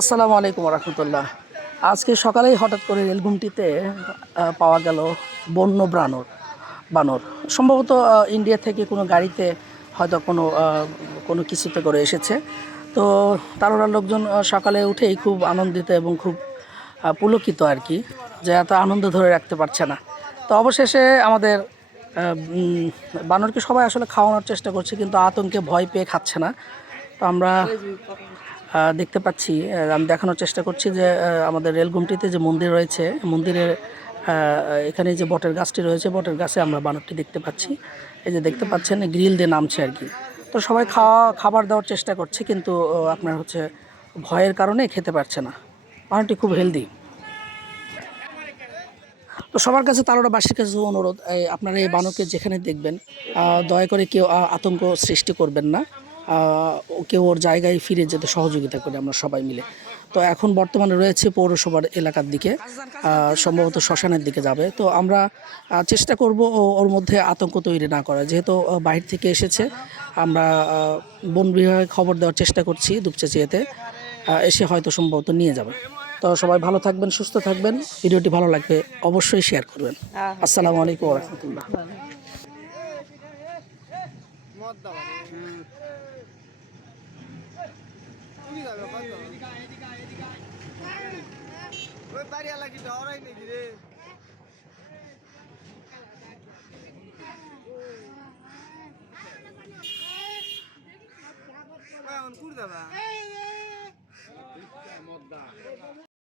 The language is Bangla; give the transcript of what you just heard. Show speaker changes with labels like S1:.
S1: আসসালামু আলাইকুম রহমতুল্লাহ। আজকে সকালেই হঠাৎ করে রেলঘুমটিতে পাওয়া গেল বন্য বানর বানর। সম্ভবত ইন্ডিয়া থেকে কোনো গাড়িতে হয়তো কোনো কোনো কিছুতে করে এসেছে। তো তারা লোকজন সকালে উঠেই খুব আনন্দিত এবং খুব পুলকিত আর কি, যে এত আনন্দ ধরে রাখতে পারছে না। তো অবশেষে আমাদের বানরকে সবাই আসলে খাওয়ানোর চেষ্টা করছে, কিন্তু আতঙ্কে ভয় পেয়ে খাচ্ছে না। তো আমরা দেখতে পাচ্ছি আমি দেখানোর চেষ্টা করছি যে আমাদের রেলগুমটিতে যে মন্দির রয়েছে, মন্দিরের এখানে যে বটের গাছটি রয়েছে, বটের গাছে আমরা বানরটি দেখতে পাচ্ছি। এই যে দেখতে পাচ্ছেন, গ্রিল দিয়ে নামছে আর কি। তো সবাই খাওয়া, খাবার দেওয়ার চেষ্টা করছে, কিন্তু আপনার হচ্ছে ভয়ের কারণে খেতে পারছে না। বানরটি খুব হেলদি তো সবার কাছে তারোরাবাসীর কাছে অনুরোধ আপনারা এই বানরকে যেখানে দেখবেন দয়া করে কেউ আতঙ্ক সৃষ্টি করবেন না। আহ, ও কেউ ওর জায়গায় ফিরে যেতে সহযোগিতা করি আমরা সবাই মিলে। তো এখন বর্তমানে রয়েছে পৌরসভার এলাকার দিকে সম্ভবত শ্মশানের দিকে যাবে। তো আমরা চেষ্টা করব ওর মধ্যে আতঙ্ক তৈরি না করা যেহেতু বাইরে থেকে এসেছে আমরা বন বিভাগে খবর দেওয়ার চেষ্টা করছি দুপচেচিয়াতে এসে হয়তো সম্ভবত নিয়ে যাবে। তো সবাই ভালো থাকবেন সুস্থ থাকবেন। ভিডিওটি ভালো লাগবে অবশ্যই শেয়ার করবেন। আসসালামু আলাইকুম রহমতুল্লাহ।
S2: ওই বাড়ি। আলা কি ডরাই নাকি রে? এখন কুড় দাদা